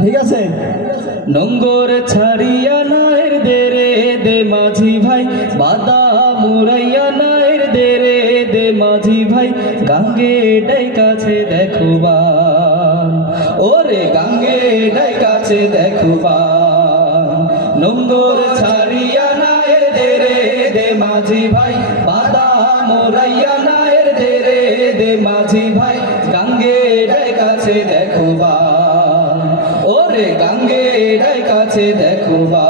ঠিক আছে? নঙ্গর ছাড়িয়া নায়ের দে রে দে মাঝি ভাই, বাদা মুরাইয়া নায়ের দে রে দে মাঝি ভাই, গাঙ্গে ডাই কাছে দেখুবা ওরে গাঙ্গে ডাই কাছে দেখুবা নঙ্গর ছাড়িয়া নায়ের দে রে দে মাঝি ভাই, বাদা মোরাইয়া নায়ের দে রে দে মাঝি ভাই, গাঙ্গে ডাই কাছে দেখুবা ওরে কাছে দেখুবা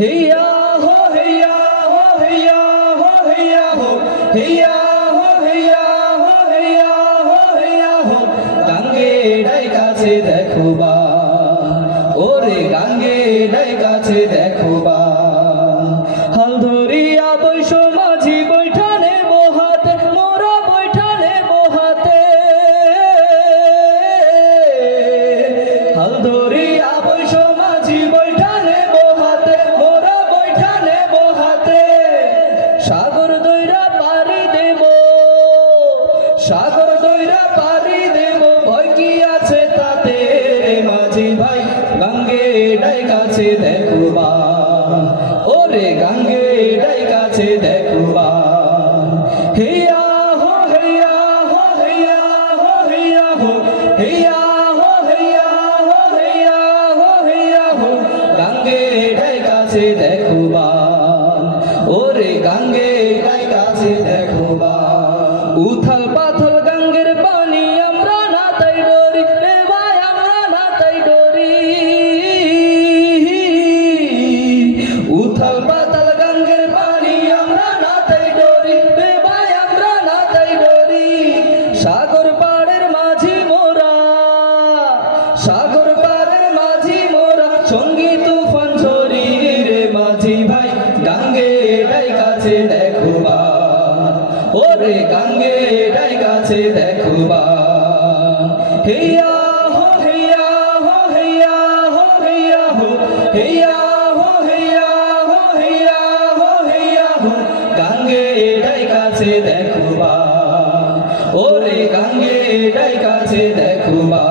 হিয়া হো হিয়া হো হিয়া হো হিয়া হো হিয়া হো হিয়া হো হিয়া হো হিয়া হো। গাঙ্গে ডাই কাছে দেখুবা ওরে গাঙ্গে ডাই কাছে দেখুবা হাল ধরিয়া বৈশ ওরে গঙ্গে ডাই কাছে দেখবা হেয়া হো হেয়া হো হেয়া হো হেয়া হো হেয়া হো হেয়া হো হেয়া হো হেয়া হো, গঙ্গে ডাই কাছে দেখবা ওরে গঙ্গে ডাই কাছে ওরে গাঙ্গে ডাই কাছে দেখবা হেয়া হো হেয়া হো হেয়া হো হেয়া হো হেয়া হো হেয়া হো হেয়া হো হেয়া হো। গাঙ্গে ডাই কাছে ও ওরে গাঙ্গে ডাই কাছে দেখুবা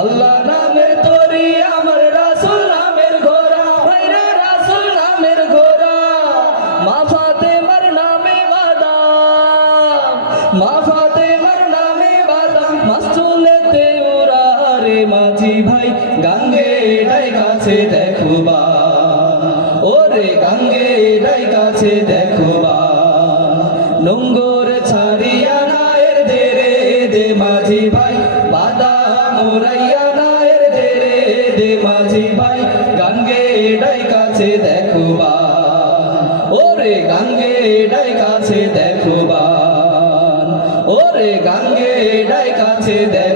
আল্লাহ নামের তরি, আমার রাসুল নামের ঘোড়া। ভাইরে, রাসুল নামের ঘোড়া। মা ফাতেমার নামে বাদাম, মা ফাতেমার নামে বাদাম। মাস্তুলেতে ওরা রে মাঝি ভাই, গাঙ্গে ডাই কাছে দেখুবা ওরে গাঙ্গে ডাই কাছে দেখুবা নোংর ছাড়িয়া নায়ের রে মাঝি ভাই, গাঙ্গে এডাই কাছে দেখো বা। ওরে গাঙ্গে এডাই কাছে দেখো বা। ওরে গাঙ্গে এডাই কাছে দেখ